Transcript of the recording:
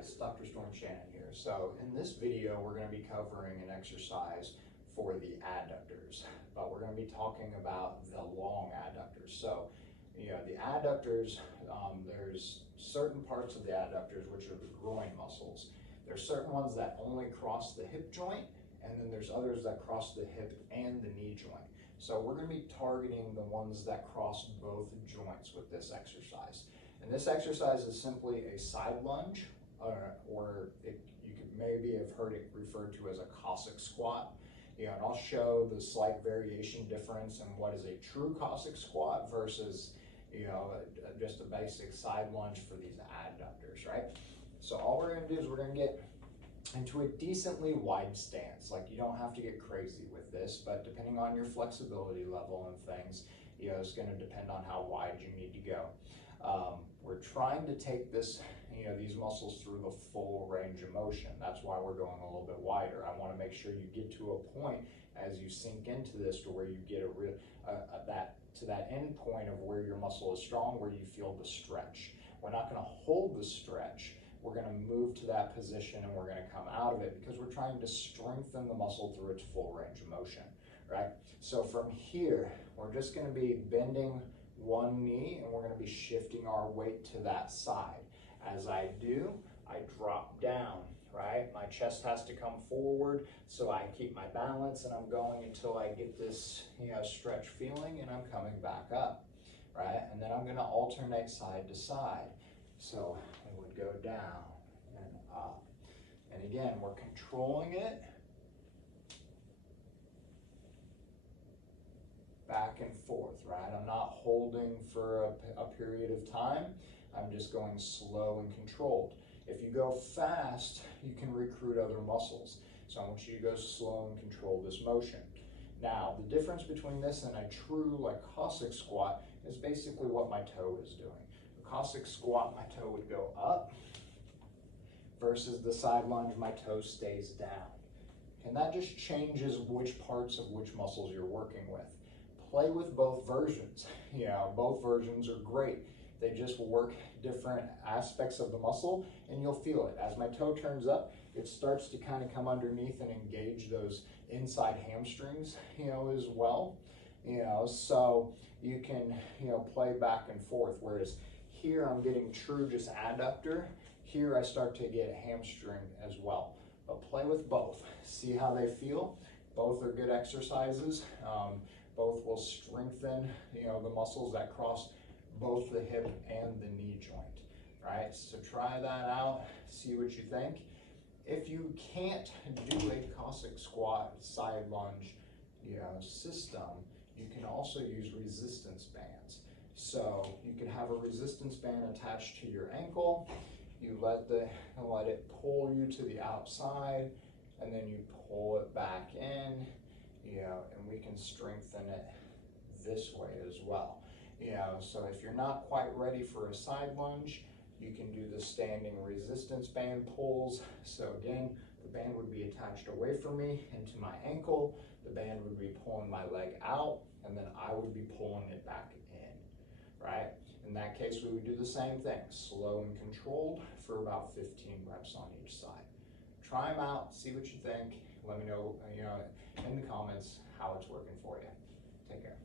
guys, Dr. Storm Shannon here. So in this video, we're going to be covering an exercise for the adductors, but we're going to be talking about the long adductors. So, the adductors, there's certain parts of the adductors which are the groin muscles. There's certain ones that only cross the hip joint, and then there's others that cross the hip and the knee joint. So we're going to be targeting the ones that cross both joints with this exercise. And this exercise is simply a side lunge, you could maybe have heard it referred to as a Cossack squat. And I'll show the slight variation difference in what is a true Cossack squat versus, just a basic side lunge for these adductors, right? So all we're going to do is we're going to get into a decently wide stance. Like, you don't have to get crazy with this, but depending on your flexibility level and things, it's going to depend on how wide you need to go. We're trying to take this, these muscles through the full range of motion. That's why we're going a little bit wider. I want to make sure you get to a point as you sink into this to where you get that end point of where your muscle is strong, where you feel the stretch. We're not going to hold the stretch. We're going to move to that position and we're going to come out of it because we're trying to strengthen the muscle through its full range of motion, right? So from here, we're just going to be bending one knee and we're going to be shifting our weight to that side. As I do, I drop down, right? My chest has to come forward so I keep my balance, and I'm going until I get this, stretch feeling, and I'm coming back up, right? And then I'm going to alternate side to side. So I would go down and up. And again, we're controlling it back and forth, right? I'm not holding for a period of time. I'm just going slow and controlled. If you go fast, you can recruit other muscles. So I want you to go slow and control this motion. Now, the difference between this and a true Cossack squat is basically what my toe is doing. The Cossack squat, my toe would go up, versus the side lunge, my toe stays down. And that just changes which parts of which muscles you're working with. Play with both versions. Both versions are great. They just work different aspects of the muscle and you'll feel it. As my toe turns up, it starts to kind of come underneath and engage those inside hamstrings, as well. So you can, play back and forth. Whereas here I'm getting true just adductor. Here I start to get hamstring as well. But play with both. See how they feel. Both are good exercises. Both will strengthen, the muscles that cross both the hip and the knee joint, right? So try that out, see what you think. If you can't do a Cossack squat side lunge, system, you can also use resistance bands. So you can have a resistance band attached to your ankle. You let it pull you to the outside, and then you pull it back in, and we can strengthen it this way as well. So if you're not quite ready for a side lunge, you can do the standing resistance band pulls. So again, the band would be attached away from me into my ankle. The band would be pulling my leg out, and then I would be pulling it back in, right? In that case, we would do the same thing, slow and controlled for about 15 reps on each side. Try them out, see what you think. Let me know, in the comments how it's working for you. Take care.